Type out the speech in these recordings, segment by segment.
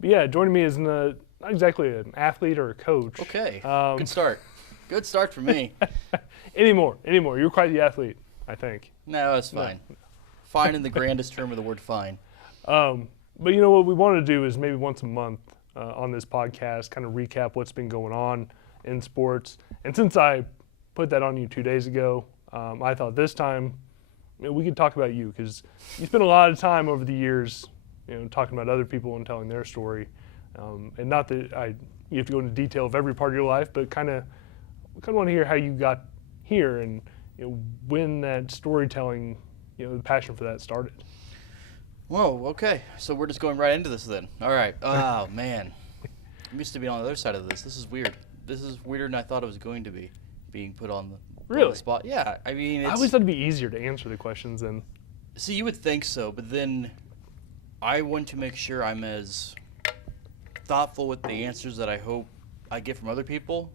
But yeah, joining me is not exactly an athlete or a coach. Okay, good start. Good start for me. Anymore. You're quite the athlete, I think. No, it's fine. No. Fine in the grandest term of the word fine. But you know what we wanted to do is maybe once a month on this podcast, kind of recap what's been going on in sports. And since I put that on you 2 days ago, I thought this time we could talk about you, because you spent a lot of time over the years, talking about other people and telling their story. And not that you have to go into detail of every part of your life, but kind of want to hear how you got here and when that storytelling, the passion for that started. Whoa, okay. So we're just going right into this then. All right. Oh, man. I'm used to being on the other side of this. This is weird. This is weirder than I thought it was going to be, being put on the spot. Yeah, I mean, I always thought it'd be easier to answer the questions than... See, you would think so, but then I want to make sure I'm as thoughtful with the answers that I hope I get from other people.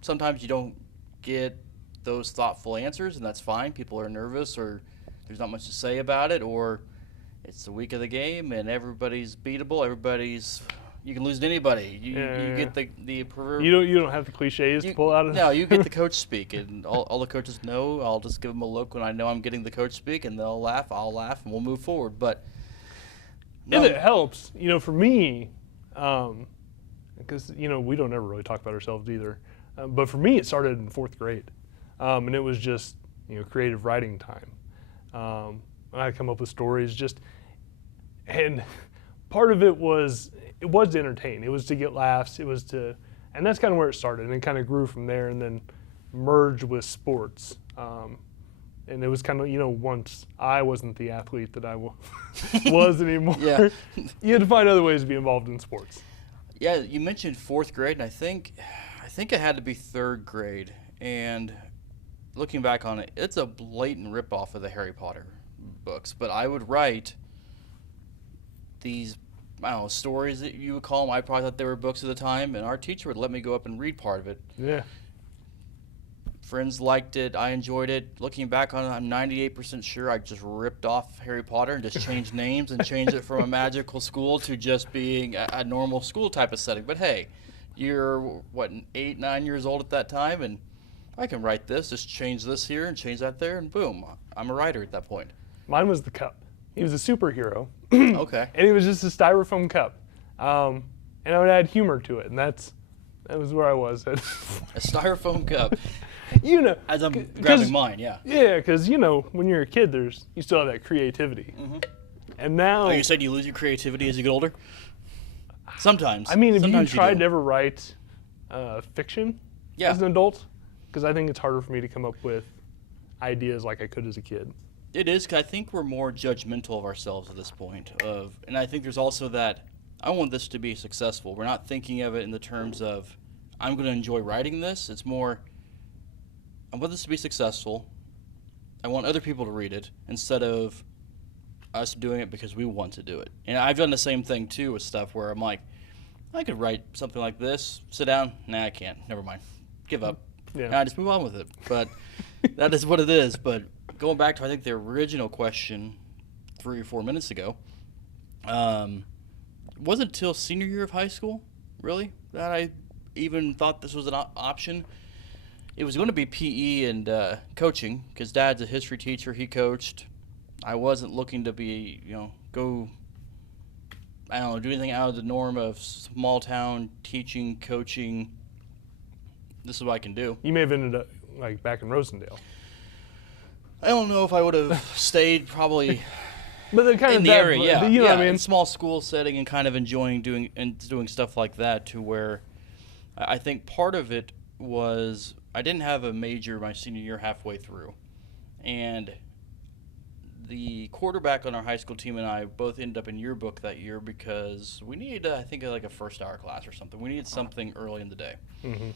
Sometimes you don't get those thoughtful answers, and that's fine. People are nervous, or there's not much to say about it, or it's the week of the game and everybody's beatable. You can lose to anybody. You get the you don't have the cliches to pull out of. No, you get the coach speak, and all the coaches know. I'll just give them a look when I know I'm getting the coach speak, and they'll laugh. I'll laugh, and we'll move forward. But if it helps, for me, because we don't ever really talk about ourselves either. But for me, it started in 4th grade, and it was just creative writing time. I come up with stories and part of it was to entertain. It was to get laughs. And that's kind of where it started, and it kind of grew from there, and then merged with sports. And it was kind of, once I wasn't the athlete that I was anymore, yeah. You had to find other ways to be involved in sports. Yeah, you mentioned 4th grade, and I think it had to be 3rd grade. And looking back on it, it's a blatant ripoff of the Harry Potter books. But I would write these, stories that you would call them. I probably thought they were books at the time, and our teacher would let me go up and read part of it. Yeah. Friends liked it. I enjoyed it. Looking back on it, I'm 98% sure I just ripped off Harry Potter and just changed names and changed it from a magical school to just being a normal school type of setting. But hey, you're, 8, 9 years old at that time, and I can write this, just change this here and change that there, and boom, I'm a writer at that point. Mine was the cup. He was a superhero. Okay. And it was just a styrofoam cup. And I would add humor to it, and that was where I was. A styrofoam cup. As I'm grabbing mine, yeah. Yeah, because, when you're a kid, you still have that creativity. Mm-hmm. And now... Oh, you said you lose your creativity as you get older? Sometimes. I mean, have you tried to ever write fiction as an adult? Because I think it's harder for me to come up with ideas like I could as a kid. It is, because I think we're more judgmental of ourselves at this point. And I think there's also that, I want this to be successful. We're not thinking of it in the terms of, I'm going to enjoy writing this. It's more, I want this to be successful. I want other people to read it, instead of us doing it because we want to do it. And I've done the same thing, too, with stuff where I'm like, I could write something like this, sit down, nah, I can't, never mind, give up. Yeah. And I just move on with it. But that is what it is. But going back to, I think, the original question 3 or 4 minutes ago, it wasn't until senior year of high school, really, that I even thought this was an option. It was going to be PE and coaching, because Dad's a history teacher. He coached. I wasn't looking to be, do anything out of the norm of small town teaching, coaching. This is what I can do. You may have ended up back in Rosendale. I don't know if I would have stayed probably but in the area, yeah. You know what I mean? In small school setting, and kind of enjoying doing stuff like that, to where I think part of it was I didn't have a major my senior year halfway through. And the quarterback on our high school team and I both ended up in yearbook that year because we needed, I think, a first hour class or something. We needed something early in the day. Mm-hmm.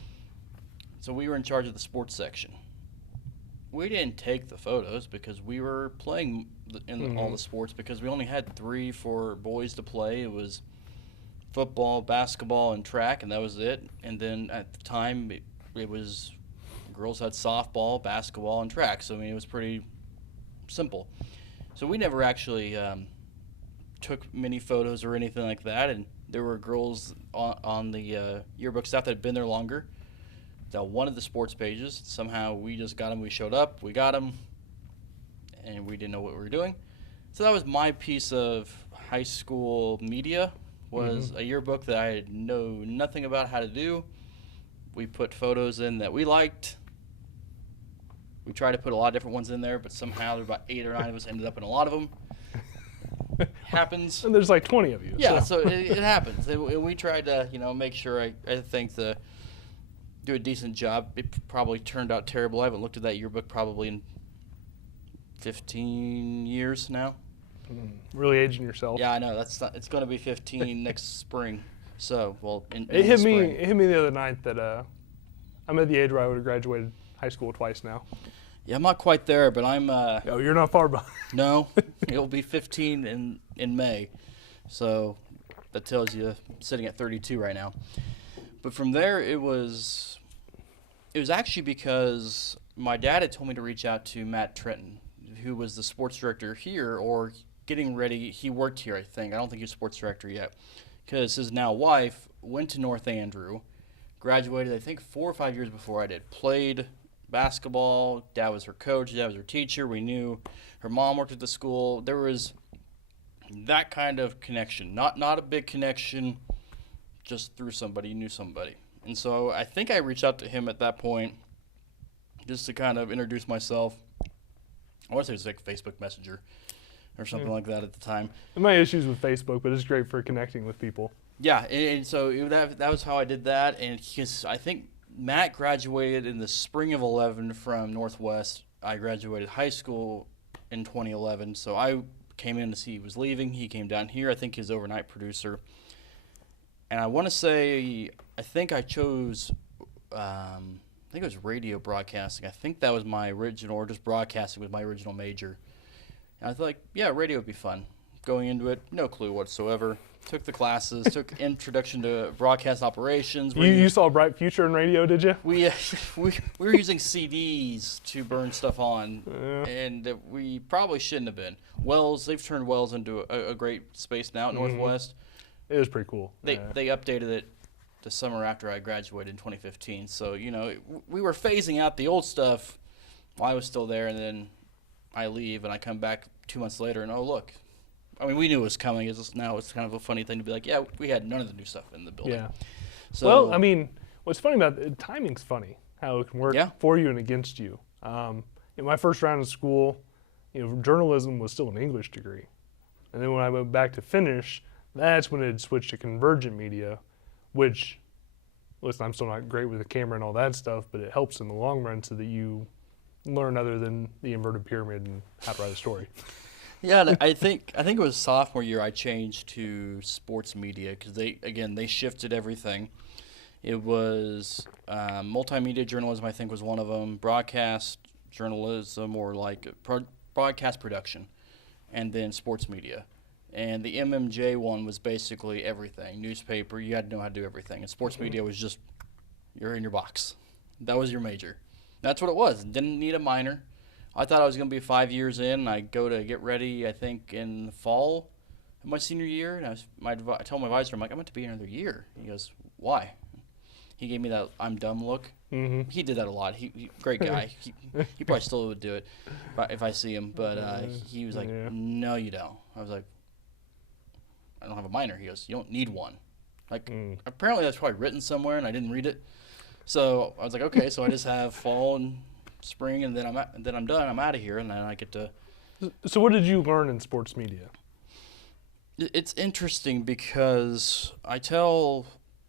So we were in charge of the sports section. We didn't take the photos because we were playing in all the sports, because we only had 3 for boys to play. It was football, basketball, and track, and that was it. And then at the time, it was girls had softball, basketball, and track. So, I mean, it was pretty simple. So we never actually took many photos or anything like that, and there were girls on the yearbook staff that had been there longer that wanted the sports pages. Somehow we just got them. We showed up, we got them, and we didn't know what we were doing. So that was my piece of high school media, was a yearbook that I know nothing about how to do. We put photos in that we liked. We tried to put a lot of different ones in there, but somehow there were about 8 or 9 of us ended up in a lot of them. Happens. And there's like 20 of you. Yeah, so it happens. And we tried to, make sure, I think, to do a decent job. It probably turned out terrible. I haven't looked at that yearbook probably in 15 years now. Really aging yourself. Yeah, I know. It's going to be 15 next spring. So, well, it hit me the other night that I'm at the age where I would have graduated high school twice now. Yeah, I'm not quite there, but I'm. Oh, you're not far behind. No, it'll be 15 in May, so that tells you I'm sitting at 32 right now. But from there, it was actually because my dad had told me to reach out to Matt Trenton, who was the sports director here, or getting ready. He worked here, I think. I don't think he was sports director yet, because his now wife went to North Andrew, graduated, I think, 4 or 5 years before I did. Played basketball. Dad was her coach. Dad was her teacher. We knew her mom worked at the school. There was that kind of connection. Not a big connection, just through somebody, knew somebody. And so I think I reached out to him at that point just to kind of introduce myself. I want to say it was like Facebook Messenger or something like that at the time. My issues with Facebook, but it's great for connecting with people. Yeah, and so that was how I did that. And I think Matt graduated in the spring of 11 from Northwest. I graduated high school in 2011, so I came in to see he was leaving. He came down here. I think he's overnight producer. And I want to say, I think I chose, I think it was radio broadcasting. I think that was my original, or just broadcasting was my original major. And I thought, like, yeah, radio would be fun. Going into it, no clue whatsoever. Took the classes, took introduction to broadcast operations. You saw a bright future in radio, did you? We were using CDs to burn stuff on, and we probably shouldn't have been. Wells, they've turned Wells into a great space now at Northwest. It was pretty cool. They updated it the summer after I graduated in 2015. So, we were phasing out the old stuff while I was still there, and then I leave, and I come back 2 months later, and oh, look. I mean, we knew it was coming. Now it's kind of a funny thing to be like, yeah, we had none of the new stuff in the building. Yeah. So, well, I mean, what's funny about it, timing's funny, how it can work for you and against you. In my first round of school, journalism was still an English degree. And then when I went back to finish, that's when it had switched to convergent media, which, listen, I'm still not great with the camera and all that stuff, but it helps in the long run so that you learn other than the inverted pyramid and how to write a story. Yeah, I think it was sophomore year I changed to sports media because they shifted everything. It was multimedia journalism, I think, was one of them. Broadcast journalism, or like broadcast production, and then sports media. And the MMJ one was basically everything. Newspaper, you had to know how to do everything. And sports media was just, you're in your box. That was your major. That's what it was. Didn't need a minor. I thought I was going to be 5 years in. I go to get ready, I think, in the fall of my senior year. And I told my advisor, I'm like, I'm going to be here another year. He goes, why? He gave me that I'm dumb look. Mm-hmm. He did that a lot. He great guy. he probably still would do it if I see him. But he was like, no, you don't. I was like, I don't have a minor. He goes, you don't need one. Like, apparently that's probably written somewhere, and I didn't read it. So I was like, okay, so I just have fall and spring, and then I'm done. I'm out of here, and then I get to. So what did you learn in sports media? It's interesting because I tell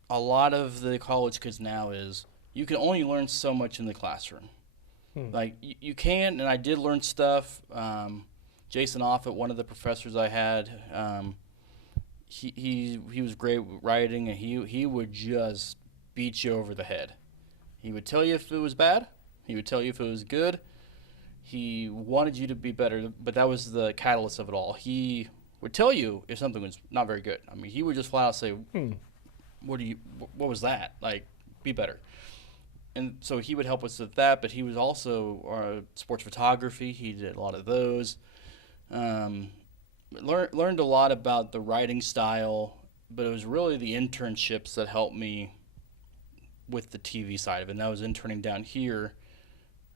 a lot of the college kids now is you can only learn so much in the classroom. Like you can, and I did learn stuff. Jason Offit, one of the professors I had, he was great with writing, and he would just beat you over the head. He would tell you if it was bad. He would tell you if it was good. He wanted you to be better, but that was the catalyst of it all. He would tell you if something was not very good. I mean, he would just flat out say, what was that? Like, be better. And so he would help us with that, but he was also sports photography. He did a lot of those. learned a lot about the writing style, but it was really the internships that helped me with the TV side of it. And I was interning down here.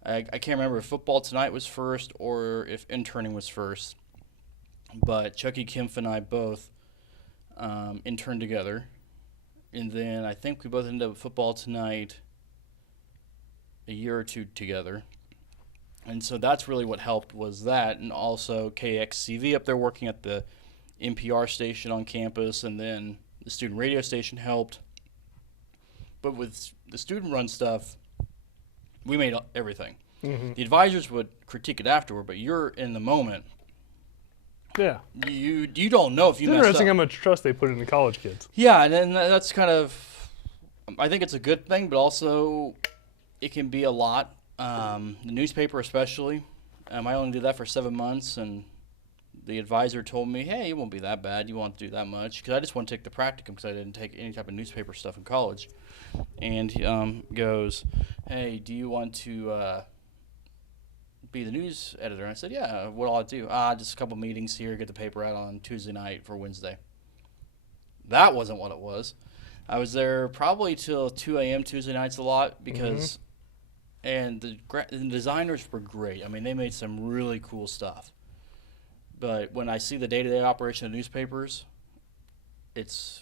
I can't remember if Football Tonight was first or if interning was first, but Chucky Kempf and I both interned together. And then I think we both ended up with Football Tonight a year or two together. And so that's really what helped, was that, and also KXCV up there working at the NPR station on campus, and then the student radio station helped. But with the student-run stuff, we made everything. Mm-hmm. The advisors would critique it afterward, but you're in the moment. Yeah. You don't know if you messed up. It's interesting how much trust they put into college kids. Yeah, and then that's kind of, I think it's a good thing, but also it can be a lot. The newspaper especially. I only did that for 7 months, and the advisor told me, hey, it won't be that bad. You won't do that much. Because I just want to take the practicum because I didn't take any type of newspaper stuff in college. And he goes, hey, do you want to be the news editor? And I said, yeah, what'll I do? Just a couple meetings here, get the paper out on Tuesday night for Wednesday. That wasn't what it was. I was there probably till 2 a.m. Tuesday nights a lot because, and the designers were great. I mean, they made some really cool stuff. But when I see the day-to-day operation of newspapers, it's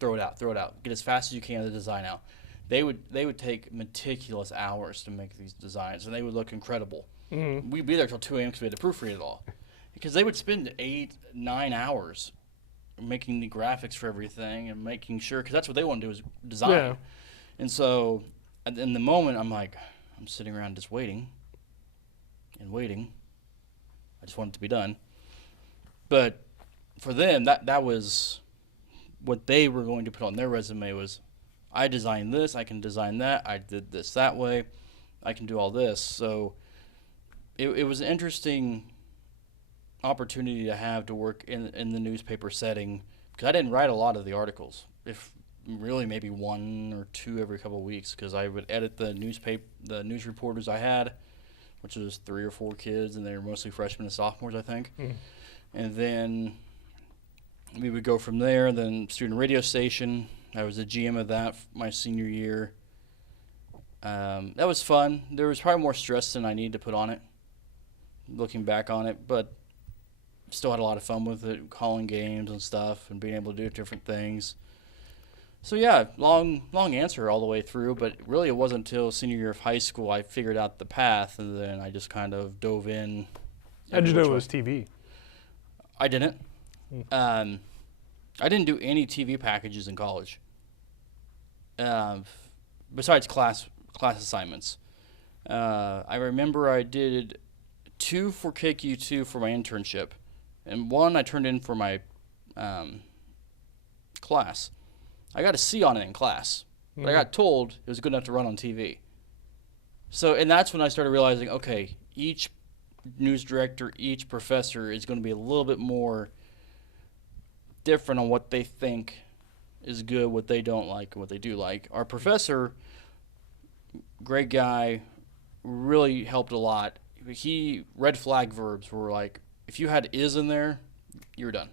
throw it out, get as fast as you can the design out. They would take meticulous hours to make these designs, and they would look incredible. Mm-hmm. We'd be there till 2 a.m. because we had to proofread it all. Because they would spend 8-9 hours making the graphics for everything and making sure, because that's what they want to do is design. Yeah. And so in the moment, I'm like, I'm sitting around just waiting and waiting. I just want it to be done. But for them, that was what they were going to put on their resume was, I designed this, I can design that, I did this that way, I can do all this. So it was an interesting opportunity to have to work in the newspaper setting, because I didn't write a lot of the articles, if really maybe 1 or 2 every couple of weeks, because I would edit the news reporters I had, which was 3 or 4 kids, and they were mostly freshmen and sophomores, I think. And then we would go from there. Then student radio station, I was the GM of that my senior year. That was fun. There was probably more stress than I needed to put on it, looking back on it, but still had a lot of fun with it, calling games and stuff and being able to do different things. So yeah, long answer all the way through, but really it wasn't until senior year of high school I figured out the path, and then I just kind of dove in. How'd you know it was TV? I didn't. I didn't do any TV packages in college, besides class assignments. I remember I did 2 for KQ2 for my internship, and 1 I turned in for my class. I got a C on it in class, but I got told it was good enough to run on TV. So, and that's when I started realizing, okay, each news director, each professor is going to be a little bit more different on what they think is good, what they don't like, and what they do like. Our professor, great guy, really helped a lot. He, red flag verbs were like, if you had is in there, you were done.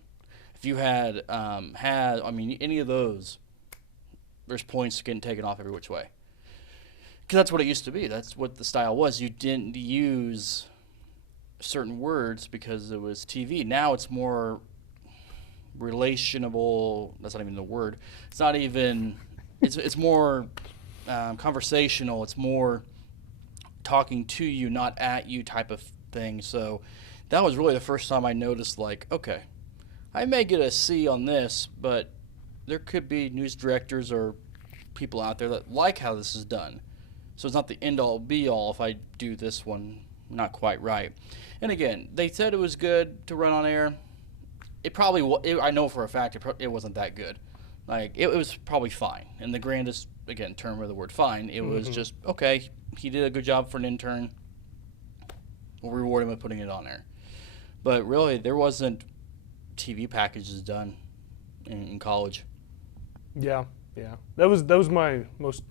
If you had, any of those, there's points getting taken off every which way. Because that's what it used to be. That's what the style was. You didn't use certain words because it was TV. Now it's more relationable. That's not even the word. It's not even. It's more conversational. It's more talking to you, not at you type of thing. So that was really the first time I noticed, like, okay, I may get a C on this, but there could be news directors or people out there that like how this is done. So it's not the end-all, be-all if I do this one not quite right. And again, they said it was good to run on air. It probably, I know for a fact, it wasn't that good. Like, it was probably fine. In the grandest, again, term of the word fine, it was just, okay, he did a good job for an intern. We'll reward him with putting it on there. But really, there wasn't TV packages done in college. Yeah. That was my most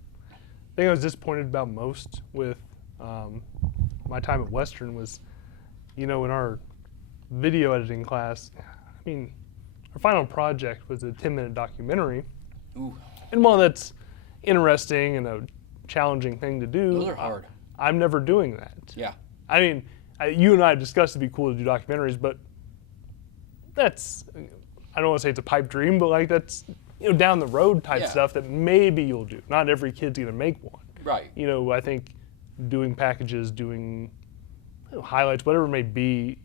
thing I was disappointed about most with my time at Western was, in our video editing class, mean, our final project was a 10-minute documentary. Ooh. And while that's interesting and a challenging thing to do, Those are hard. I'm never doing that. Yeah. I mean, you and I have discussed it'd be cool to do documentaries, but that's, I don't want to say it's a pipe dream, but like that's, down the road type stuff that maybe you'll do. Not every kid's gonna make one. Right. I think doing packages, doing highlights, whatever it may be,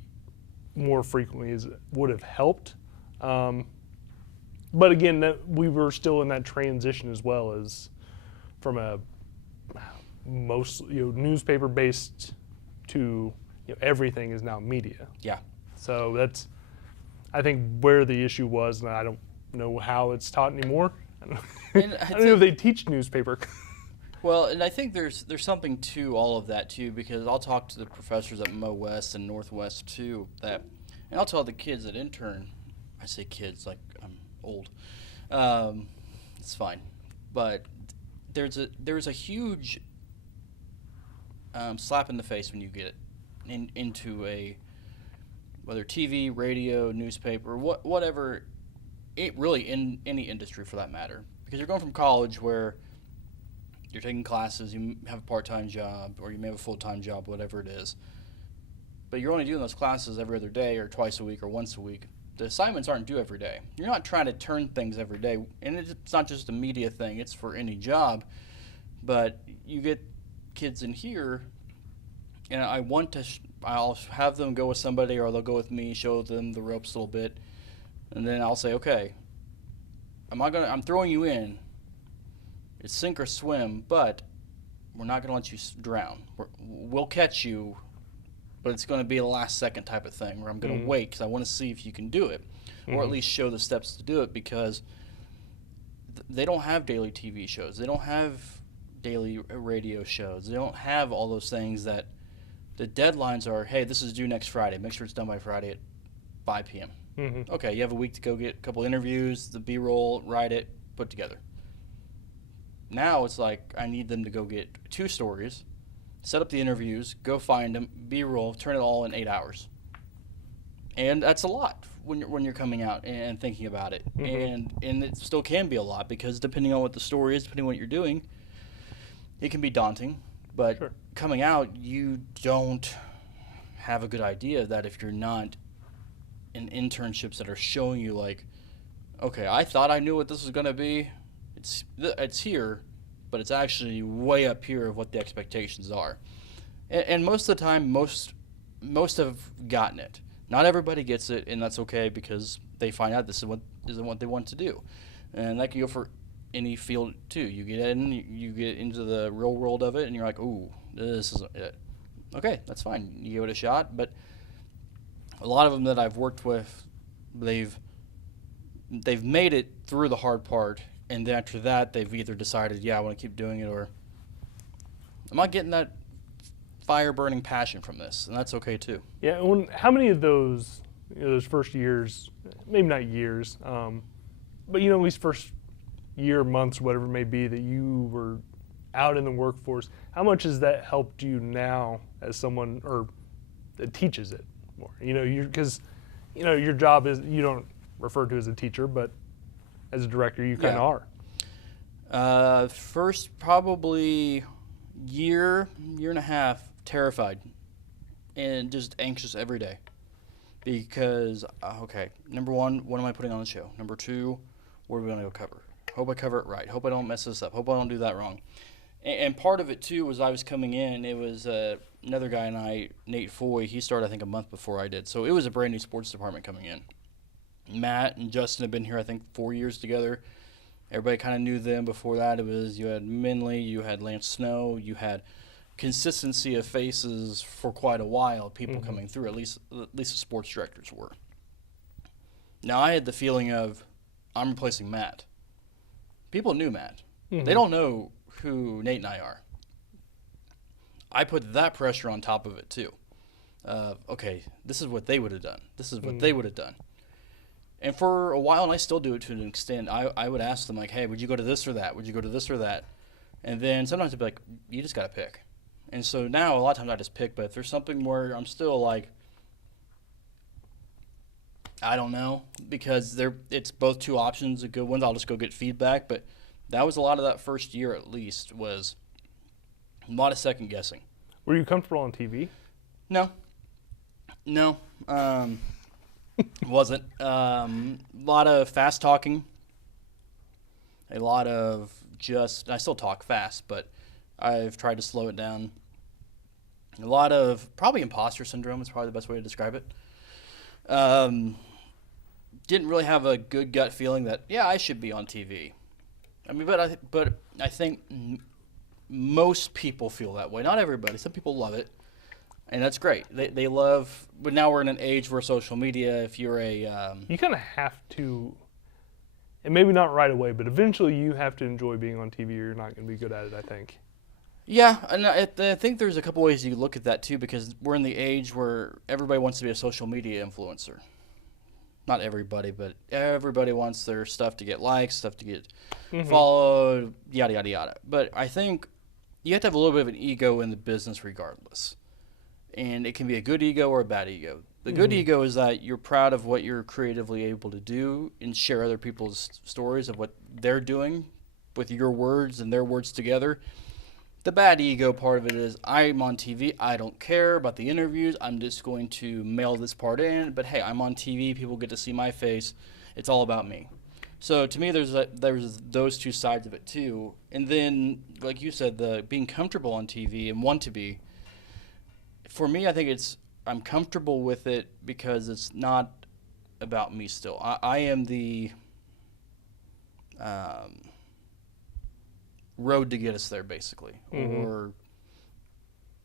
more frequently would have helped. But again, we were still in that transition as well as from a most newspaper based to everything is now media. Yeah. So that's, I think, where the issue was, and I don't know how it's taught anymore. I don't know if they teach newspaper. Well, and I think there's something to all of that too, because I'll talk to the professors at Mo West and Northwest too, and I'll tell the kids that intern. I say kids like I'm old. It's fine, but there's a huge slap in the face when you get into a, whether TV, radio, newspaper, whatever, really in any industry for that matter, because you're going from college where you're taking classes, you have a part-time job, or you may have a full-time job, whatever it is, but you're only doing those classes every other day or twice a week or once a week. The assignments aren't due every day. You're not trying to turn things every day, and it's not just a media thing, it's for any job, but you get kids in here, and I'll have them go with somebody, or they'll go with me, show them the ropes a little bit, and then I'll say, okay, I'm throwing you in. It's sink or swim, but we're not going to let you drown. We'll catch you, but it's going to be a last second type of thing where I'm going to wait because I want to see if you can do it, or at least show the steps to do it, because they don't have daily TV shows. They don't have daily radio shows. They don't have all those things that the deadlines are, hey, this is due next Friday. Make sure it's done by Friday at 5 p.m. Okay, you have a week to go get a couple interviews, the B-roll, write it, put together. Now it's like I need them to go get 2 stories, set up the interviews, go find them, B-roll, turn it all in 8 hours. And that's a lot when you're coming out and thinking about it. And it still can be a lot, because depending on what the story is, depending on what you're doing, it can be daunting. But coming out, you don't have a good idea that if you're not in internships that are showing you like, okay, I thought I knew what this was going to be. It's here, but it's actually way up here of what the expectations are. And most of the time, most have gotten it. Not everybody gets it, and that's okay, because they find out this isn't what they want to do. And that can go for any field too. You get into the real world of it, and you're like, ooh, this isn't it. Okay, that's fine. You give it a shot. But a lot of them that I've worked with, they've made it through the hard part, and then after that, they've either decided, yeah, I want to keep doing it, or I'm not getting that fire-burning passion from this, and that's okay too. Yeah. How many of those those first years, maybe not years, but at least first year, months, whatever it may be, that you were out in the workforce, how much has that helped you now as someone or that teaches it more? Because your job is, you don't refer to as a teacher, but as a director, you kind of are. First probably year and a half, terrified and just anxious every day, because okay, number one, what am I putting on the show? Number two, what are we going to go cover? Hope I cover it right. Hope I don't mess this up. Hope I don't do that wrong. And part of it too was I was coming in. It was another guy and I, Nate Foy. He started I think a month before I did, so it was a brand new sports department coming in. Matt and Justin have been here I think 4 years together. Everybody kind of knew them before that. It was, you had Minley, you had Lance Snow, you had consistency of faces for quite a while. People coming through, at least the sports directors were. Now I had the feeling of I'm replacing Matt. People knew Matt. They don't know who Nate and I are. I put that pressure on top of it too. Okay, this is what they would have done. This is what they would have done. And for a while, and I still do it to an extent, I would ask them, like, hey, would you go to this or that? Would you go to this or that? And then sometimes I'd be like, you just got to pick. And so now a lot of times I just pick, but if there's something where I'm still like, I don't know, because it's both two options, a good ones. I'll just go get feedback, but that was a lot of that first year at least, was a lot of second guessing. Were you comfortable on TV? No. Wasn't. A lot of fast talking. A lot of I still talk fast, but I've tried to slow it down. A lot of probably imposter syndrome is probably the best way to describe it. Didn't really have a good gut feeling that, yeah, I should be on TV. I mean, but I think most people feel that way. Not everybody. Some people love it, and that's great. They love. But now we're in an age where social media. If you're you kind of have to, and maybe not right away, but eventually you have to enjoy being on TV, or you're not going to be good at it, I think. Yeah, and I think there's a couple ways you look at that too, because we're in the age where everybody wants to be a social media influencer. Not everybody, but everybody wants their stuff to get likes, stuff to get followed, yada, yada, yada. But I think you have to have a little bit of an ego in the business regardless. And it can be a good ego or a bad ego. The good ego is that you're proud of what you're creatively able to do and share other people's stories of what they're doing with your words and their words together. The bad ego part of it is, I'm on TV, I don't care about the interviews, I'm just going to mail this part in, but hey, I'm on TV, people get to see my face, it's all about me. So to me, there's those two sides of it too. And then, like you said, the being comfortable on TV and want to be, for me, I think I'm comfortable with it because it's not about me still. I am the road to get us there, basically, or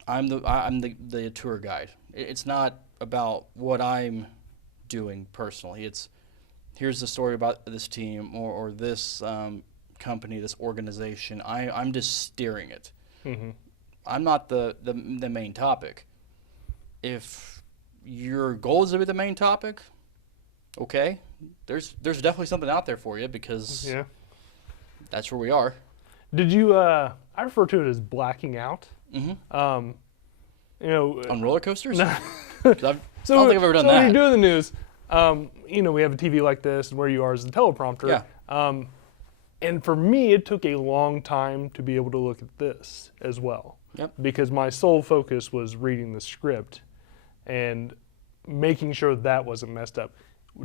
I'm the tour guide. It's not about what I'm doing personally. It's, here's the story about this team or this company, this organization. I'm just steering it. I'm not the main topic. If your goal is to be the main topic, okay, there's definitely something out there for you, because that's where we are. Did you? I refer to it as blacking out. On roller coasters? No. I don't think I've ever done that. When you're doing the news, we have a TV like this, and where you are is the teleprompter. Yeah. And for me, it took a long time to be able to look at this as well. Yep. Because my sole focus was reading the script and making sure that wasn't messed up.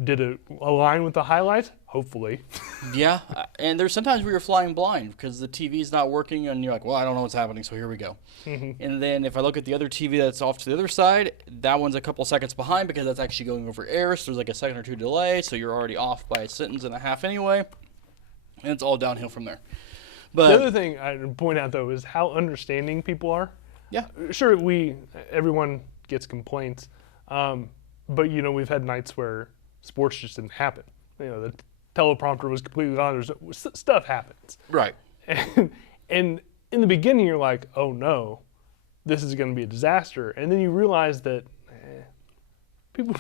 Did it align with the highlights? Hopefully. Yeah, and there's sometimes where you're flying blind because the TV's not working, and you're like, well, I don't know what's happening, so here we go. And then if I look at the other TV that's off to the other side, that one's a couple seconds behind because that's actually going over air, so there's like a second or two delay, so you're already off by a sentence and a half anyway, and it's all downhill from there. But the other thing I'd point out, though, is how understanding people are. Yeah. Sure, everyone gets complaints, but, we've had nights where sports just didn't happen. The teleprompter was completely on. Stuff happens. Right. And in the beginning, you're like, oh, no, this is going to be a disaster. And then you realize that people...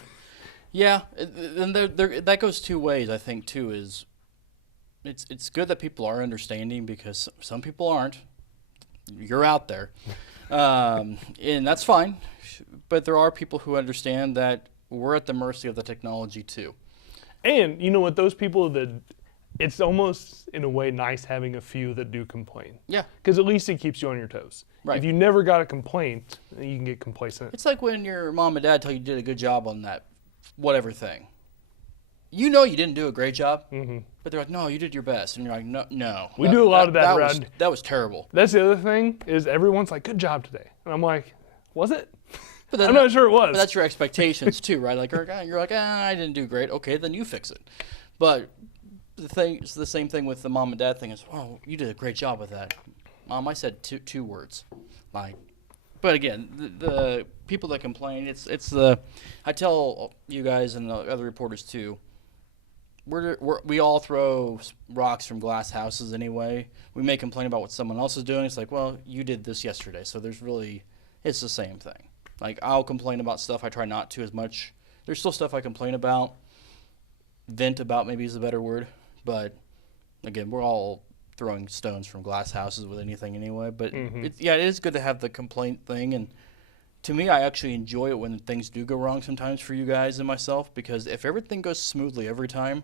Yeah, and that goes two ways, I think, too, is it's good that people are understanding, because some people aren't. You're out there. And that's fine. But there are people who understand that we're at the mercy of the technology too. And you know what, those people it's almost in a way nice having a few that do complain. Yeah. Because at least it keeps you on your toes. Right. If you never got a complaint, you can get complacent. It's like when your mom and dad tell you did a good job on that whatever thing. You know you didn't do a great job, but they're like, no, you did your best. And you're like, no. We do a lot of that around. That was terrible. That's the other thing, is everyone's like, good job today. And I'm like, was it? But then, I'm not sure it was. But that's your expectations too, right? Like you're like, I didn't do great. Okay, then you fix it. But it's the same thing with the mom and dad thing. Is, oh, you did a great job with that. Mom, I said two words. Like, but again, the people that complain, I tell you guys and the other reporters too. We all throw rocks from glass houses anyway. We may complain about what someone else is doing. It's like, well, you did this yesterday, so it's the same thing. Like, I'll complain about stuff. I try not to as much. There's still stuff I complain about. Vent about maybe is a better word. But, again, we're all throwing stones from glass houses with anything anyway. But, it is good to have the complaint thing and to me, I actually enjoy it when things do go wrong sometimes for you guys and myself, because if everything goes smoothly every time,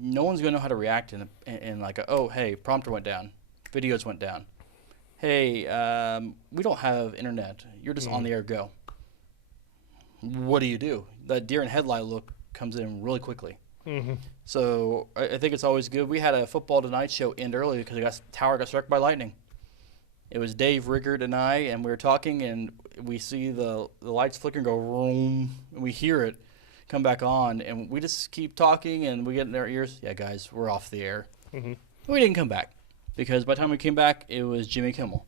no one's going to know how to react in like, oh, hey, prompter went down, videos went down. Hey, we don't have internet. You're just on the air, go. What do? That deer in headlight look comes in really quickly. Mm-hmm. So I think it's always good. We had a Football Tonight show end early because the tower got struck by lightning. It was Dave Rickard and I, and we were talking, and we see the lights flicker and go room, and we hear it come back on, and we just keep talking, and we get in our ears, yeah, guys, we're off the air. Mm-hmm. We didn't come back because by the time we came back, it was Jimmy Kimmel.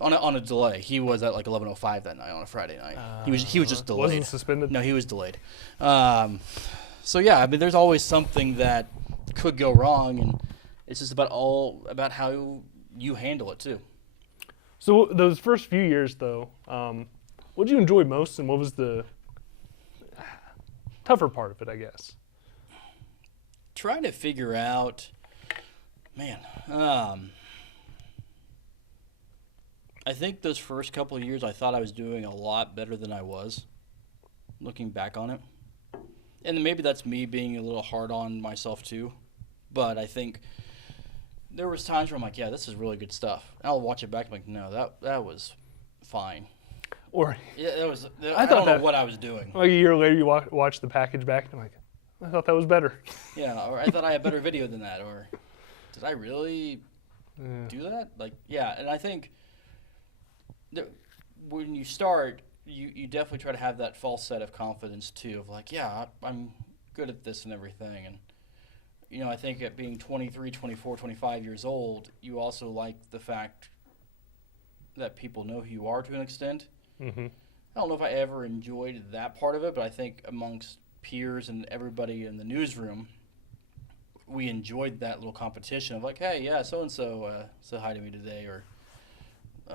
On a delay. He was at like 11:05 that night on a Friday night. He was just delayed. Wasn't suspended? No, he was delayed. So yeah, I mean, there's always something that could go wrong, and it's just about how you handle it too. So those first few years, though, what did you enjoy most, and what was the tougher part of it, I guess? Trying to figure out, man. I think those first couple of years, I thought I was doing a lot better than I was, looking back on it. And maybe that's me being a little hard on myself too. But I think there was times where I'm like, yeah, this is really good stuff. And I'll watch it back and I'm like, no, that was fine. Or yeah, I don't know what I was doing. Like a year later, you watch the package back and I'm like, I thought that was better. Yeah, or I thought I had better video than that. Or did I really do that? Like, yeah, and I think when you start, you definitely try to have that false set of confidence too, of like, yeah, I'm good at this and everything. And, you know, I think at being 23, 24, 25 years old, you also like the fact that people know who you are to an extent. Mm-hmm. I don't know if I ever enjoyed that part of it, but I think amongst peers and everybody in the newsroom, we enjoyed that little competition of like, hey, yeah, so-and-so said hi to me today, or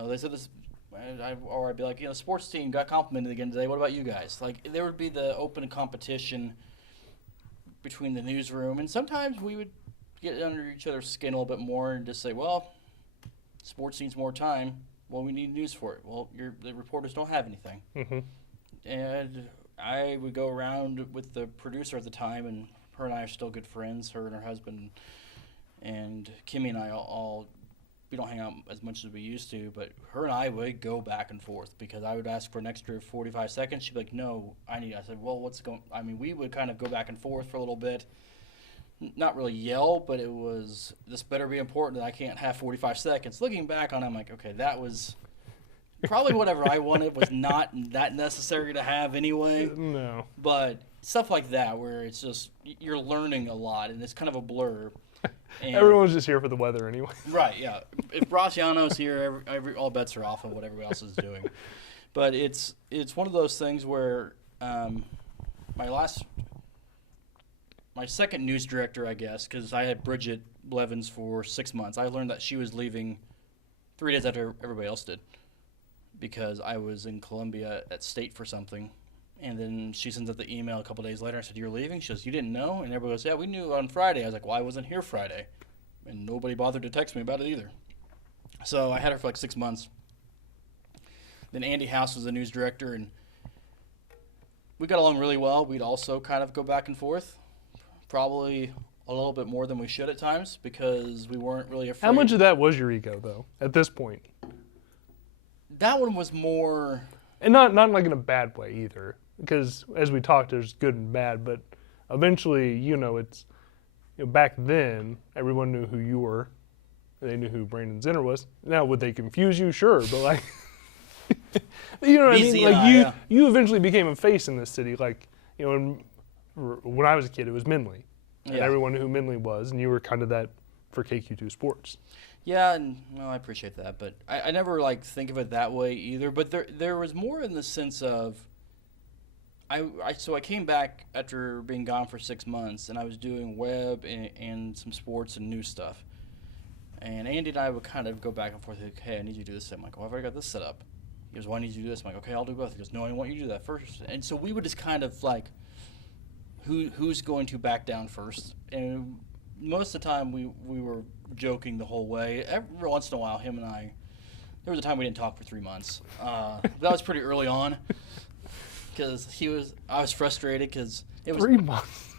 they said this. Or I'd be like, you know, the sports team got complimented again today. What about you guys? Like, there would be the open competition between the newsroom, and sometimes we would get under each other's skin a little bit more and just say, well, sports needs more time. Well, we need news for it. Well, the reporters don't have anything. Mm-hmm. And I would go around with the producer at the time, and her and I are still good friends, her and her husband. And Kimmy and I all we don't hang out as much as we used to, but her and I would go back and forth because I would ask for an extra 45 seconds. She'd be like, no, I said, well, we would kind of go back and forth for a little bit. Not really yell, but it was, this better be important that I can't have 45 seconds. Looking back on it, I'm like, okay, that was probably whatever I wanted was not that necessary to have anyway. No. But stuff like that where it's just, you're learning a lot and it's kind of a blur. And everyone's just here for the weather anyway. Right, yeah. If Braciano's here, all bets are off on what everybody else is doing. But it's one of those things where my second news director, I guess, because I had Bridget Blevins for 6 months. I learned that she was leaving 3 days after everybody else did because I was in Columbia at state for something. And then she sends out the email a couple days later. I said, you're leaving? She goes, you didn't know? And everybody goes, yeah, we knew on Friday. I was like, well, I wasn't here Friday. And nobody bothered to text me about it either. So I had her for like 6 months. Then Andy House was the news director, and we got along really well. We'd also kind of go back and forth, probably a little bit more than we should at times because we weren't really afraid. How much of that was your ego, though, at this point? That one was more... And not like in a bad way either. Because as we talked, there's good and bad, but eventually, it's back then, everyone knew who you were. They knew who Brandon Zinner was. Now, would they confuse you? Sure, but like, you know what I mean? Like you eventually became a face in this city. Like, when I was a kid, it was Minley, and everyone knew who Minley was, and you were kind of that for KQ2 Sports. Yeah, and I appreciate that, but I never think of it that way either. But there was more in the sense of. So I came back after being gone for 6 months, and I was doing web and some sports and news stuff. And Andy and I would kind of go back and forth, like, hey, I need you to do this. I'm like, well, I've already got this set up. He goes, why need you to do this? I'm like, okay, I'll do both. He goes, no, I want you to do that first. And so we would just kind of who's going to back down first? And most of the time we were joking the whole way. Every once in a while, him and I There was a time we didn't talk for 3 months. That was pretty early on because I was frustrated because it was 3 months.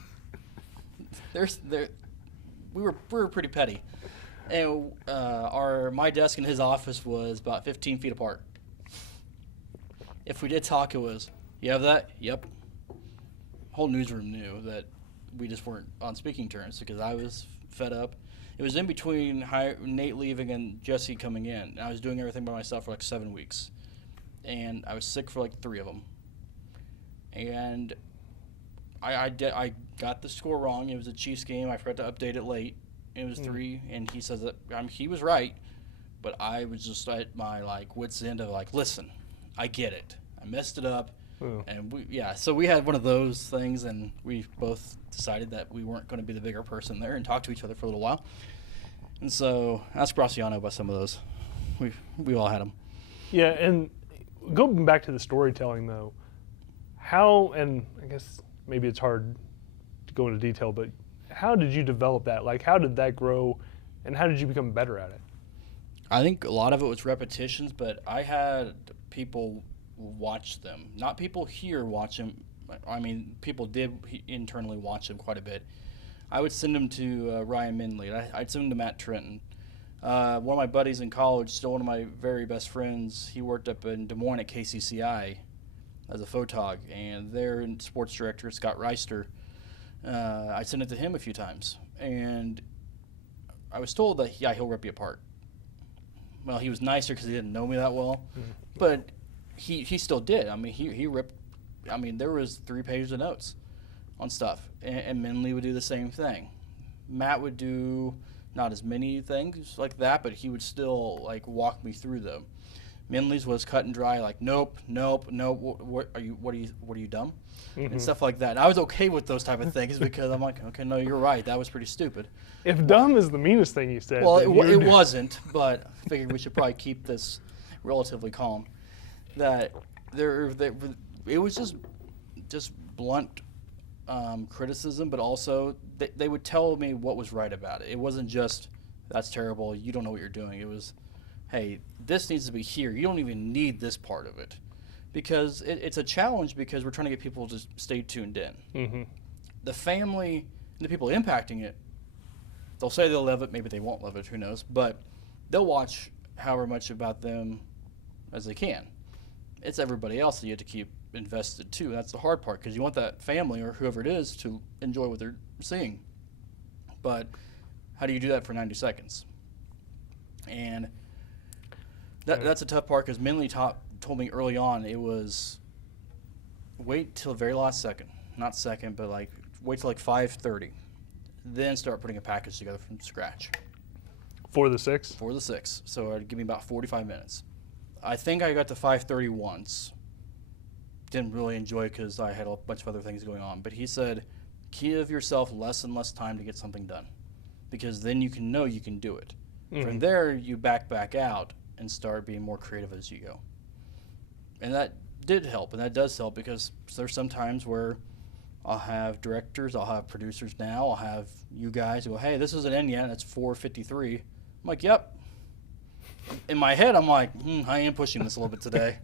We were pretty petty, and my desk and his office was about 15 feet apart. If we did talk, it was, you have that? Yep. Whole newsroom knew that we just weren't on speaking terms because I was fed up. It was in between Nate leaving and Jesse coming in. I was doing everything by myself for like 7 weeks, and I was sick for like 3 of them. And I got the score wrong. It was a Chiefs game. I forgot to update it late. It was 3, and he says that he was right, but I was just at my like wit's end of like, listen, I get it. I messed it up. And so we had one of those things, and we both decided that we weren't going to be the bigger person there and talked to each other for a little while. And so ask Graciano about some of those. We all had them. Yeah, and going back to the storytelling though, how, and I guess maybe it's hard to go into detail, but how did you develop that? Like, how did that grow, and how did you become better at it? I think a lot of it was repetitions, but I had people watch them. Not people here watch them. I mean, people did internally watch them quite a bit. I would send them to Ryan Mindley. I'd send them to Matt Trenton. One of my buddies in college, still one of my very best friends, he worked up in Des Moines at KCCI as a photog, and their sports director, Scott Reister, I sent it to him a few times. And I was told that, he'll rip you apart. Well, he was nicer because he didn't know me that well, but he still did. I mean, he ripped. I mean, there was 3 pages of notes on stuff, and Minley would do the same thing. Matt would do not as many things like that, but he would still like walk me through them. Minley's was cut and dry, like nope. What are you dumb? And stuff like that. And I was okay with those type of things because I'm like, okay, no, you're right. That was pretty stupid. If dumb is the meanest thing you said. Well, it wasn't, but I figured we should probably keep this relatively calm. That it was just blunt criticism, but also they would tell me what was right about it. It wasn't just, that's terrible, you don't know what you're doing. It was, hey, this needs to be here. You don't even need this part of it. Because it's a challenge because we're trying to get people to stay tuned in. The family and the people impacting it, they'll say they'll love it, maybe they won't love it, who knows, but they'll watch however much about them as they can. It's everybody else that you have to keep invested too. That's the hard part because you want that family or whoever it is to enjoy what they're seeing. But how do you do that for 90 seconds? And that's a tough part because Minley told me early on it was wait till the very last second. Not second, but like wait till like 5:30. Then start putting a package together from scratch. For the 6? For the 6. So it'd give me about 45 minutes. I think I got to 5:30 once. Didn't really enjoy it because I had a bunch of other things going on. But he said, give yourself less and less time to get something done. Because then you can know you can do it. From there, you back out and start being more creative as you go. And that did help, and that does help because there's some times where I'll have directors, I'll have producers now, I'll have you guys who go, hey, this isn't in yet, and it's 4:53. I'm like, yep. In my head, I'm like, I am pushing this a little bit today.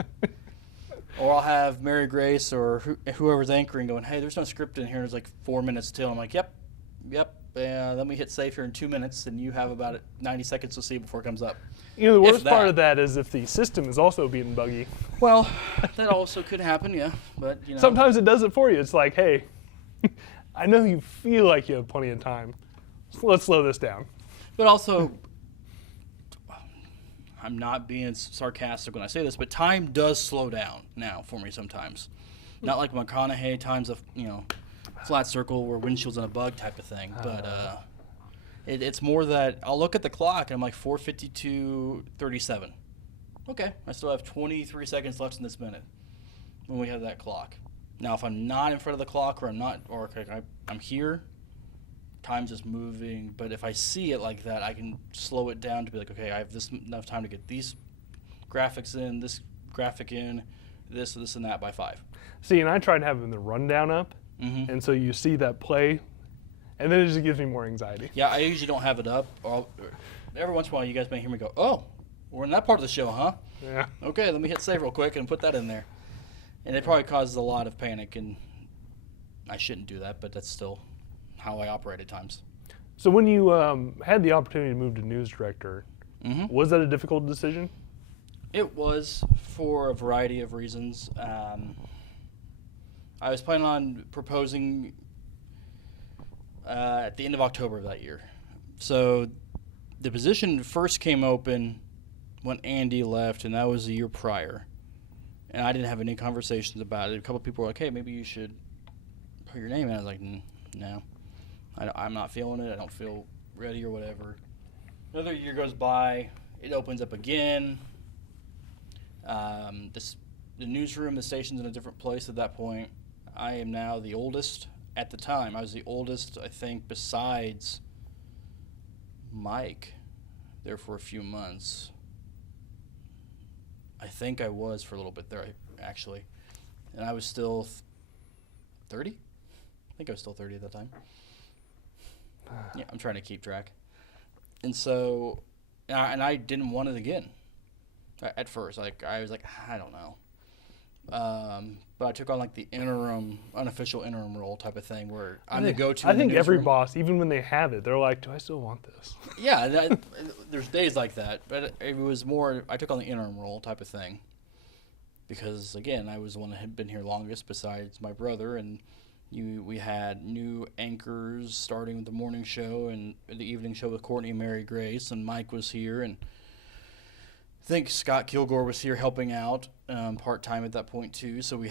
Or I'll have Mary Grace or whoever's anchoring going, hey, there's no script in here. There's like 4 minutes till. I'm like, yep. Let me hit save here in 2 minutes, and you have about 90 seconds to see before it comes up. You know, the worst part of that is if the system is also being buggy. Well, that also could happen, yeah. But you know, sometimes it does it for you. It's like, hey, I know you feel like you have plenty of time. So let's slow this down. But also, I'm not being sarcastic when I say this, but time does slow down now for me sometimes. Not like McConaughey times of, flat circle where windshield's in a bug type of thing. But it's more that I'll look at the clock and I'm like 4:52:37. Okay, I still have 23 seconds left in this minute when we have that clock. Now, if I'm not in front of the clock or I'm here, time's just moving. But if I see it like that, I can slow it down to be like, okay, I have this enough time to get these graphics in, this graphic in, this and that by 5. See, and I tried having the rundown up, and so you see that play, and then it just gives me more anxiety. Yeah, I usually don't have it up. Every once in a while, you guys may hear me go, oh, We're in that part of the show, huh? Yeah. Okay, let me hit save real quick and put that in there. And it probably causes a lot of panic, and I shouldn't do that, but that's still how I operate at times. So when you had the opportunity to move to news director, was that a difficult decision? It was, for a variety of reasons. I was planning on proposing at the end of October of that year. So the position first came open when Andy left, and that was the year prior. And I didn't have any conversations about it. A couple of people were like, hey, maybe you should put your name in. I was like, no, I'm not feeling it. I don't feel ready or whatever. Another year goes by. It opens up again. The newsroom, the station's in a different place at that point. I am now the oldest. At the time, I was the oldest, I think, besides Mike, there for a few months. I think I was for a little bit there, actually. And I was still 30? I think I was still 30 at that time. Yeah, I'm trying to keep track. And so, and I didn't want it again at first. Like, I was like, I don't know. But I took on like the unofficial interim role type of thing where I'm the go-to. I think every boss, even when they have it, they're like, do I still want this? Yeah, there's days like that. But it was more, I took on the interim role type of thing. Because, again, I was the one that had been here longest besides my brother. And we had new anchors starting with the morning show and the evening show with Courtney and Mary Grace. And Mike was here. And I think Scott Kilgore was here helping out part-time at that point, too. So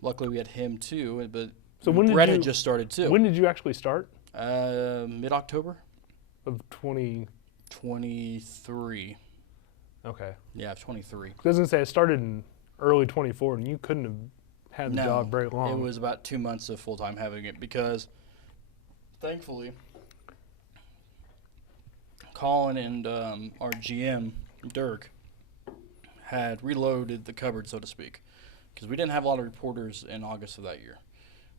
luckily we had him, too. But so Brett had just started, too. When did you actually start? Mid-October. Of 23. Okay. Yeah, 23. I was going to say, I started in early 24, and you couldn't have had the job very long. It was about 2 months of full-time having it because, thankfully, Colin and our GM, Dirk, had reloaded the cupboard, so to speak, because we didn't have a lot of reporters in August of that year.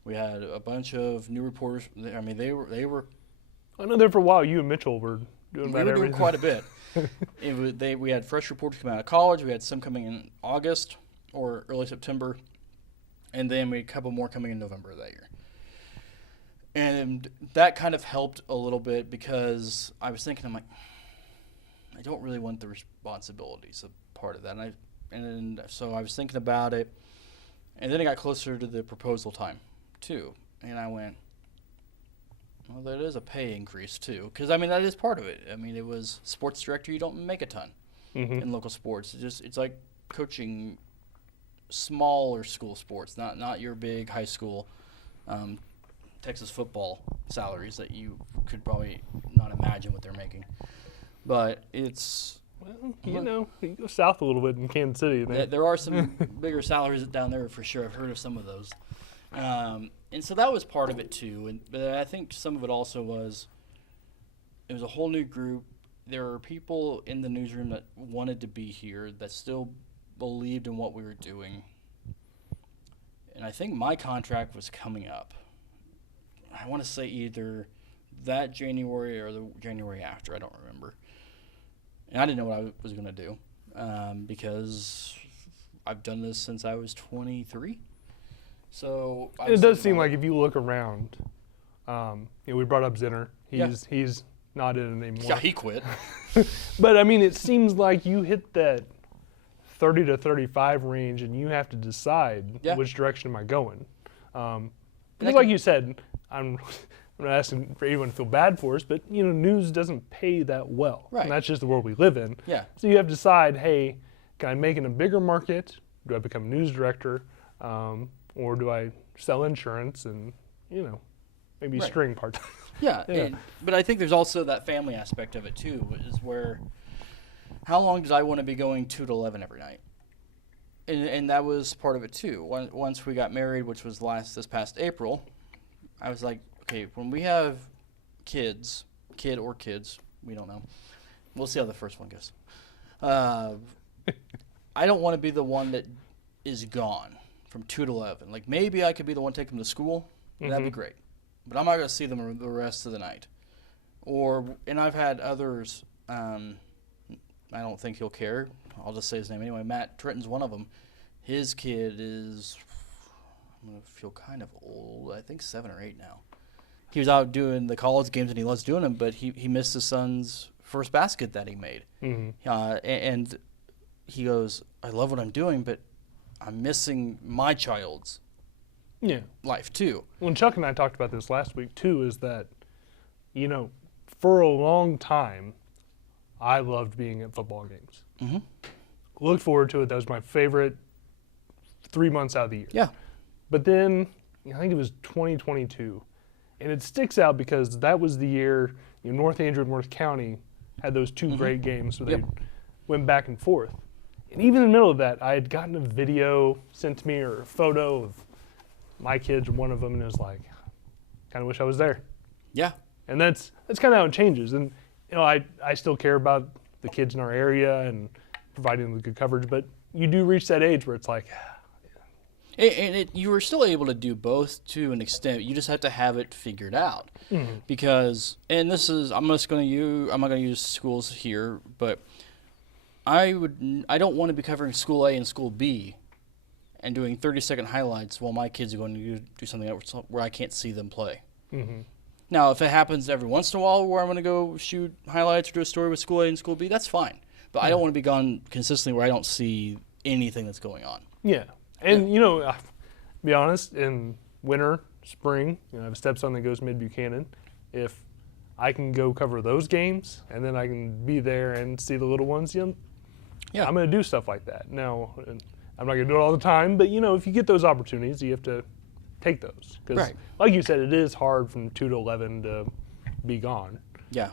We had a bunch of new reporters. I mean, they were. I know there for a while. You and Mitchell were doing we were doing quite a bit. We had fresh reporters coming out of college. We had some coming in August or early September, and then we had a couple more coming in November of that year. And that kind of helped a little bit because I was thinking, I'm like, I don't really want the responsibilities of part of that. And so I was thinking about it, and then it got closer to the proposal time, too. And I went, well, that is a pay increase, too. Because, I mean, that is part of it. I mean, it was sports director. You don't make a ton in local sports. It's like coaching smaller school sports, not your big high school Texas football salaries that you could probably not imagine what they're making. But it's... Well, you go south a little bit in Kansas City. There are some bigger salaries down there for sure. I've heard of some of those. And so that was part of it too. But I think some of it also was, it was a whole new group. There were people in the newsroom that wanted to be here, that still believed in what we were doing. And I think my contract was coming up. I want to say either that January or the January after. I don't remember. And I didn't know what I was going to do because I've done this since I was 23. So it does seem like if you look around, we brought up Zinner. He's not in it anymore. Yeah, he quit. But I mean, it seems like you hit that 30 to 35 range, and you have to decide which direction am I going. Because, like you said, I'm not asking for anyone to feel bad for us, but news doesn't pay that well. Right. And that's just the world we live in. Yeah. So you have to decide, hey, can I make it in a bigger market? Do I become news director? Or do I sell insurance and, maybe string part-time? Yeah. But I think there's also that family aspect of it, too, is where how long did I want to be going 2 to 11 every night? And that was part of it, too. Once we got married, which was this past April, I was like, okay, when we have kid or kids, we don't know. We'll see how the first one goes. I don't want to be the one that is gone from 2 to 11. Like, maybe I could be the one to take them to school. That'd be great. But I'm not going to see them the rest of the night. And I've had others, I don't think he'll care. I'll just say his name anyway. Matt Trenton's one of them. His kid is, I'm going to feel kind of old, I think 7 or 8 now. He was out doing the college games, and he loves doing them, but he missed his son's first basket that he made. Mm-hmm. And he goes, I love what I'm doing, but I'm missing my child's life too. When Chuck and I talked about this last week too, is that, you know, for a long time, I loved being at football games. Mm-hmm. Looked forward to it. That was my favorite 3 months out of the year. Yeah. But then, I think it was 2022, and it sticks out because that was the year, North Andrew and Worth County had those 2 great games where they went back and forth. And even in the middle of that, I had gotten a video sent to me or a photo of my kids, one of them, and it was like, kind of wish I was there. Yeah. And that's kind of how it changes. And I still care about the kids in our area and providing them with good coverage, but you do reach that age where it's like, And you were still able to do both to an extent. You just have to have it figured out. Mm-hmm. Because, and this is, I'm not going to use schools here, but I don't want to be covering school A and school B and doing 30-second highlights while my kids are going to do something else where I can't see them play. Mm-hmm. Now, if it happens every once in a while where I'm going to go shoot highlights or do a story with school A and school B, that's fine. But I don't want to be gone consistently where I don't see anything that's going on. Yeah. And, to be honest, in winter, spring, I have a stepson that goes mid-Buchanan. If I can go cover those games and then I can be there and see the little ones, I'm going to do stuff like that. Now, I'm not going to do it all the time, but, if you get those opportunities, you have to take those. Because, like you said, it is hard from 2 to 11 to be gone. Yeah.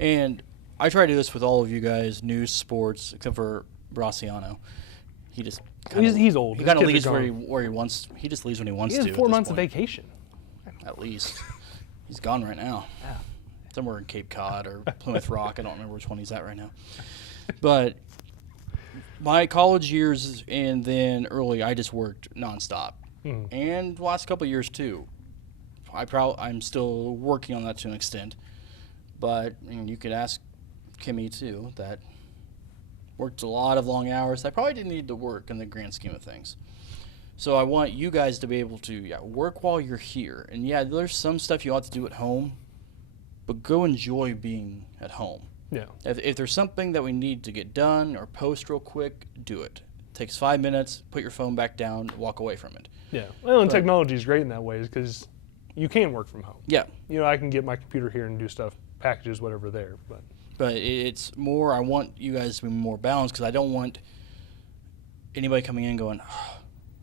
And I try to do this with all of you guys, news, sports, except for Braciano. He just he's old. He kind of leaves where he wants. He just leaves when he wants to. He has 4 months of vacation. At least. He's gone right now. Yeah. Somewhere in Cape Cod or Plymouth Rock. I don't remember which one he's at right now. But my college years and then early, I just worked nonstop. And the last couple of years too. I'm still working on that to an extent. But you could ask Kimmy too, that worked a lot of long hours. I probably didn't need to work in the grand scheme of things. So I want you guys to be able to work while you're here. And there's some stuff you ought to do at home, but go enjoy being at home. Yeah. If there's something that we need to get done or post real quick, do it. It takes 5 minutes, put your phone back down, walk away from it. Yeah. Well, and technology is great in that way because you can work from home. Yeah. I can get my computer here and do stuff, packages, whatever there, But it's more, I want you guys to be more balanced because I don't want anybody coming in going,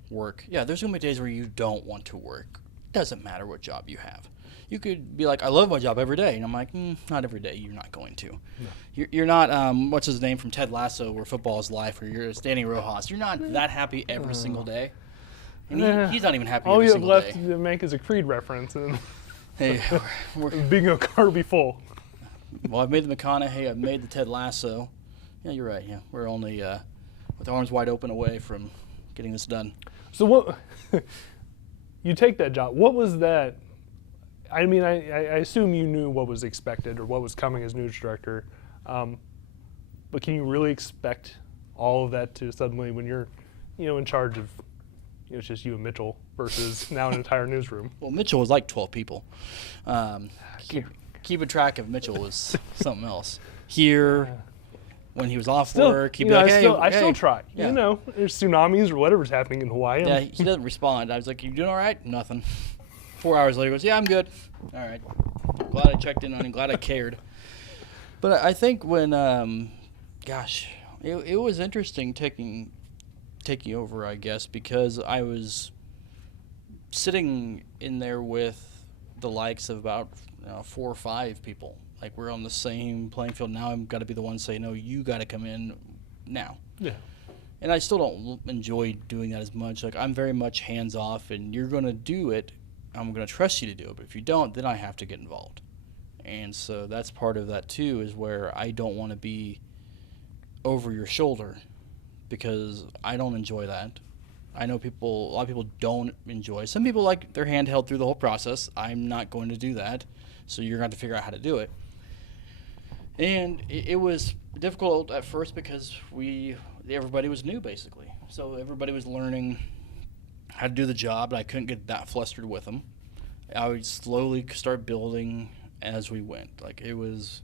work. Yeah, there's going to be days where you don't want to work. Doesn't matter what job you have. You could be like, I love my job every day. And I'm like, not every day. You're not going to. No. You're not, what's his name from Ted Lasso, where football is life, or you're Danny Rojas. You're not that happy every single day. And he's not even happy every single day. All you have left to make is a Creed reference. And hey, bingo card be full. Well, I've made the McConaughey. I've made the Ted Lasso. Yeah, you're right. Yeah, we're only with arms wide open away from getting this done. So what? You take that job. What was that? I mean, I assume you knew what was expected or what was coming as news director, but can you really expect all of that to suddenly, when you're, in charge of, it's just you and Mitchell versus now an entire newsroom? Well, Mitchell was like 12 people. Keeping track of Mitchell was something else. Here, when he was off work, he'd be like, I still try. Yeah. There's tsunamis or whatever's happening in Hawaii. Yeah, he doesn't respond. I was like, you doing all right? Nothing. 4 hours later, he goes, yeah, I'm good. All right. Glad I checked in on him. Glad I cared. But I think when, it was interesting taking over, I guess, because I was sitting in there with the likes of about 4 or 5 people. Like, we're on the same playing field. Now I've got to be the one saying, no, you got to come in now. Yeah. And I still don't enjoy doing that as much. Like, I'm very much hands-off, and you're going to do it. I'm going to trust you to do it. But if you don't, then I have to get involved. And so that's part of that, too, is where I don't want to be over your shoulder because I don't enjoy that. I know a lot of people don't enjoy it. Some people like their hand held through the whole process. I'm not going to do that. So you're going to have to figure out how to do it. And it was difficult at first because everybody was new, basically. So everybody was learning how to do the job, but I couldn't get that flustered with them. I would slowly start building as we went. Like, it was,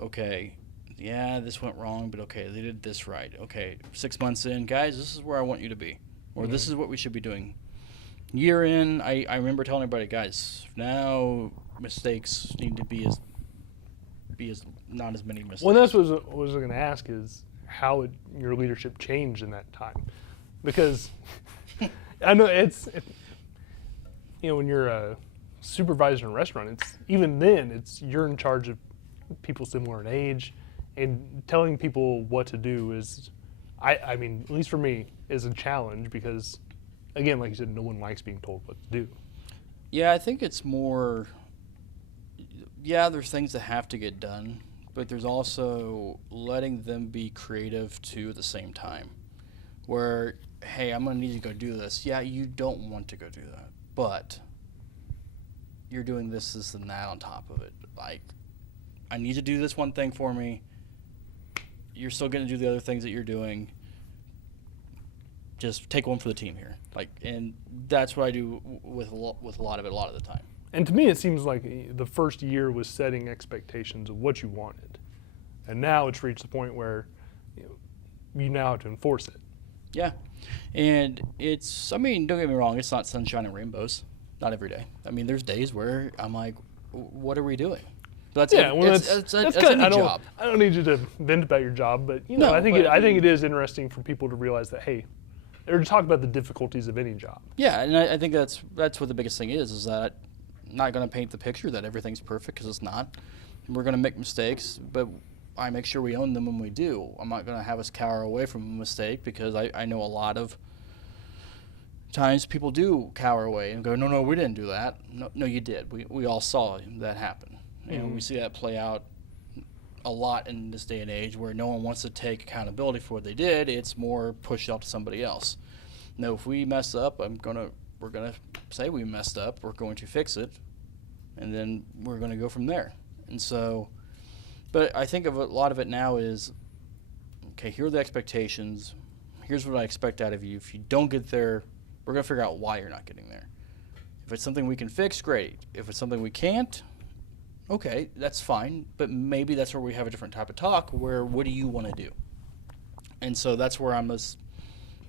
okay, yeah, this went wrong, but okay, they did this right. Okay, 6 months in, guys, this is where I want you to be, or this is what we should be doing. Year in, I remember telling everybody, guys, now mistakes need to be as not as many mistakes. Well, that's what I was going to ask is how your leadership changed in that time, because I know when you're a supervisor in a restaurant, you're in charge of people similar in age, and telling people what to do is, I mean, at least for me, is a challenge because, again, like you said, no one likes being told what to do. Yeah, I think it's more, there's things that have to get done, but there's also letting them be creative too at the same time. Where, hey, I'm going to need you to go do this. Yeah, you don't want to go do that, but you're doing this and that on top of it. Like, I need you to do this one thing for me. You're still going to do the other things that you're doing. Just take one for the team here. Like, and that's what I do with a lot of it a lot of the time. And to me, it seems like the first year was setting expectations of what you wanted, and now it's reached the point where you now have to enforce it. Yeah, and it's, I mean, don't get me wrong, it's not sunshine and rainbows, not every day. I mean, there's days where I'm like, what are we doing? But that's any job. I don't need you to vent about your job, but I think it is interesting for people to realize that, hey, or to talk about the difficulties of any job. Yeah, and I think that's what the biggest thing is that I'm not going to paint the picture that everything's perfect, because it's not. We're going to make mistakes, but I make sure we own them when we do. I'm not going to have us cower away from a mistake, because I know a lot of times people do cower away and go, no, we didn't do that. No, you did. We all saw that happen. And we see that play out a lot in this day and age, where no one wants to take accountability for what they did. It's more pushed out to somebody else. No, if we mess up, we're gonna say we messed up. We're going to fix it, and then we're going to go from there. And so, but I think of a lot of it now is, okay, here are the expectations. Here's what I expect out of you. If you don't get there, we're going to figure out why you're not getting there. If it's something we can fix, great. If it's something we can't, okay, that's fine, but maybe that's where we have a different type of talk, where what do you want to do? And so that's where I'm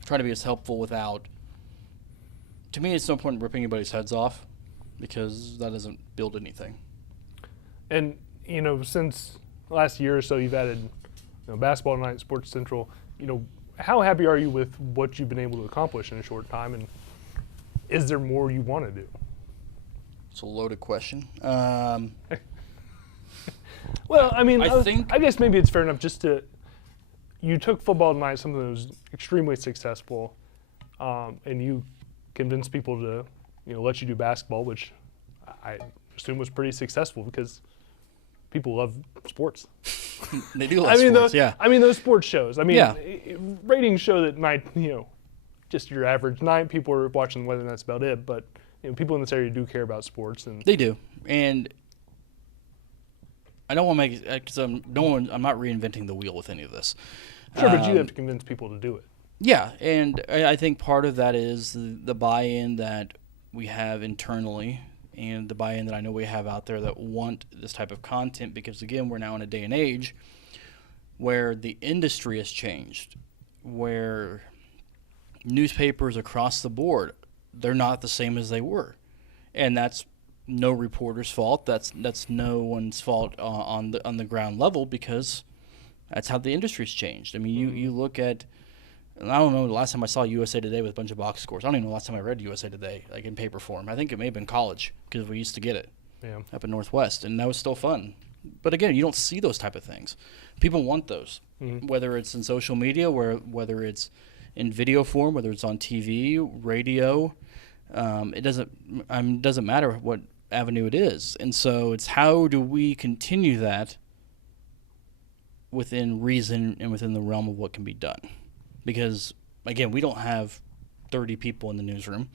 trying to be as helpful without, to me, it's no point in ripping anybody's heads off, because that doesn't build anything. And, since last year or so, you've added basketball tonight, Sports Central. How happy are you with what you've been able to accomplish in a short time, and is there more you want to do? It's a loaded question. Well, I mean, I guess maybe it's fair enough you took football tonight, something that was extremely successful, and you convinced people to, let you do basketball, which I assume was pretty successful because people love sports. They do love sports, yeah. I mean, those sports shows. I mean, ratings show that night, just your average night, people are watching the weather, and that's about it. But people in this area do care about sports, and they do. And I don't want to make it, because I'm not reinventing the wheel with any of this. Sure, but you have to convince people to do it. Yeah, and I think part of that is the buy-in that we have internally, and the buy-in that I know we have out there that want this type of content, because, again, we're now in a day and age where the industry has changed, where newspapers across the board, they're not the same as they were. And that's no reporter's fault. That's no one's fault on the ground level, because that's how the industry's changed. I mean, you look at, I don't know the last time I saw USA Today with a bunch of box scores. I don't even know the last time I read USA Today, like in paper form. I think it may have been college, because we used to get it up in Northwest, and that was still fun. But again, you don't see those type of things. People want those, whether it's in social media, whether it's in video form, whether it's on TV, radio. It doesn't matter what avenue it is. And so it's how do we continue that within reason and within the realm of what can be done. Because, again, we don't have 30 people in the newsroom,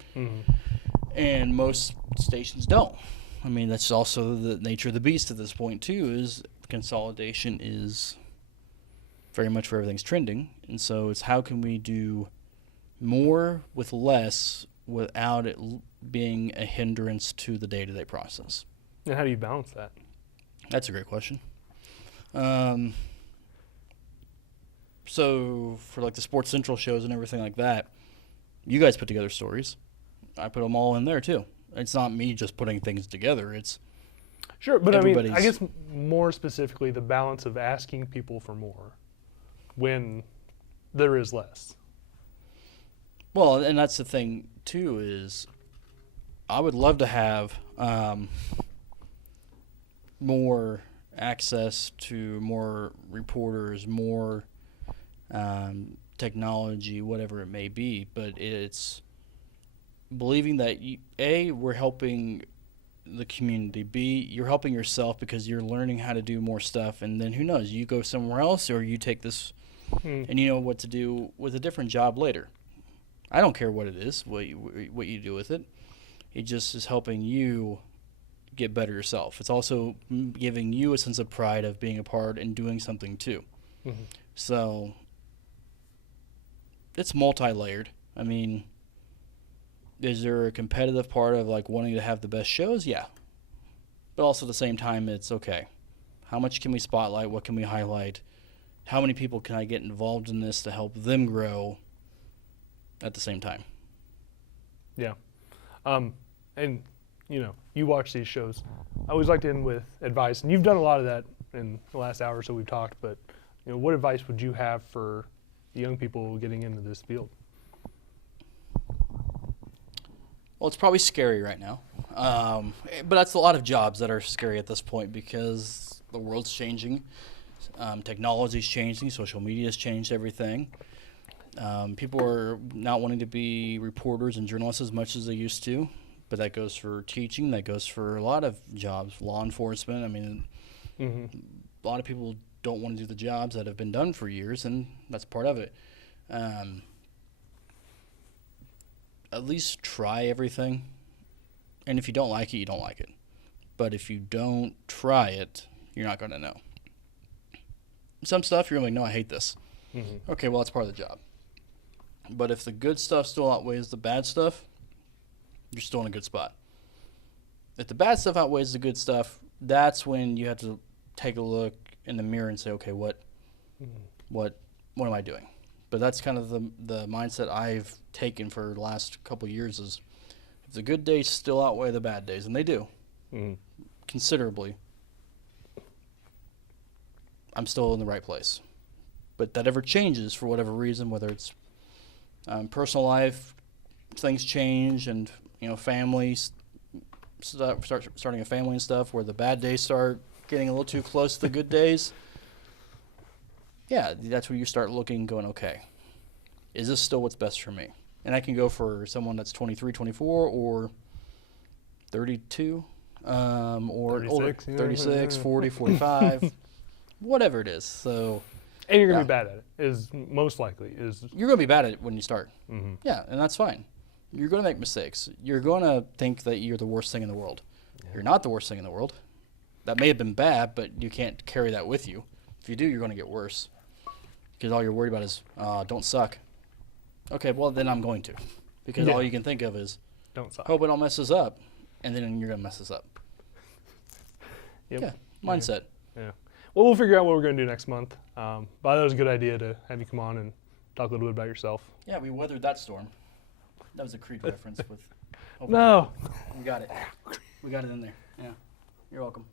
and most stations don't. I mean, that's also the nature of the beast at this point, too, is consolidation is very much where everything's trending. And so it's how can we do more with less without it being a hindrance to the day-to-day process. And how do you balance that? That's a great question. So for like the Sports Central shows and everything like that, you guys put together stories. I put them all in there too. It's not me just putting things together. It's sure, but I mean, I guess more specifically, the balance of asking people for more when there is less. Well, and that's the thing too, is I would love to have more access to more reporters, more technology, whatever it may be, but it's believing that we're helping the community, B, you're helping yourself because you're learning how to do more stuff, and then who knows, you go somewhere else or you take this and you know what to do with a different job later. I don't care what it is, what you do with it. It just is helping you get better yourself. It's also giving you a sense of pride of being a part and doing something too. Mm-hmm. So it's multi-layered. I mean, is there a competitive part of like wanting to have the best shows? Yeah. But also at the same time, it's okay. How much can we spotlight? What can we highlight? How many people can I get involved in this to help them grow at the same time? Yeah. And, you know, you watch these shows. I always like to end with advice, and you've done a lot of that in the last hour or so we've talked, but, you know, what advice would you have for the young people getting into this field? Well, it's probably scary right now. But that's a lot of jobs that are scary at this point because the world's changing. Technology's changing. Social media's changed everything. People are not wanting to be reporters and journalists as much as they used to, but that goes for teaching. That goes for a lot of jobs, law enforcement. I mean, a lot of people don't want to do the jobs that have been done for years, and that's part of it. At least try everything, and if you don't like it, you don't like it. But if you don't try it, you're not going to know. Some stuff you're like, no, I hate this. Okay, well, that's part of the job. But if the good stuff still outweighs the bad stuff, you're still in a good spot. If the bad stuff outweighs the good stuff, that's when you have to take a look in the mirror and say, okay, what am I doing? But that's kind of the mindset I've taken for the last couple of years is if the good days still outweigh the bad days, and they do considerably, I'm still in the right place. But that ever changes for whatever reason, whether it's personal life, things change, and you know, families starting a family and stuff, where the bad days start getting a little too close to the good days. Yeah, that's where you start looking, going, okay, is this still what's best for me? And I can go for someone that's 23, 24, or 32, or 36, older, 36, 40, 45, whatever it is. So, and you're going to be bad at it, is most likely. You're going to be bad at it when you start. Yeah, and that's fine. You're going to make mistakes. You're going to think that you're the worst thing in the world. Yeah. You're not the worst thing in the world. That may have been bad, but you can't carry that with you. If you do, you're going to get worse. Because all you're worried about is, don't suck. Okay, well, then I'm going to. Because all you can think of is, don't suck. Hope it all messes up. And then you're going to mess this up. Yep. Yeah, mindset. Yeah. Well, we'll figure out what we're going to do next month. But that was a good idea to have you come on and talk a little bit about yourself. Yeah, we weathered that storm. That was a Creed reference with... No. We got it. We got it in there. Yeah. You're welcome.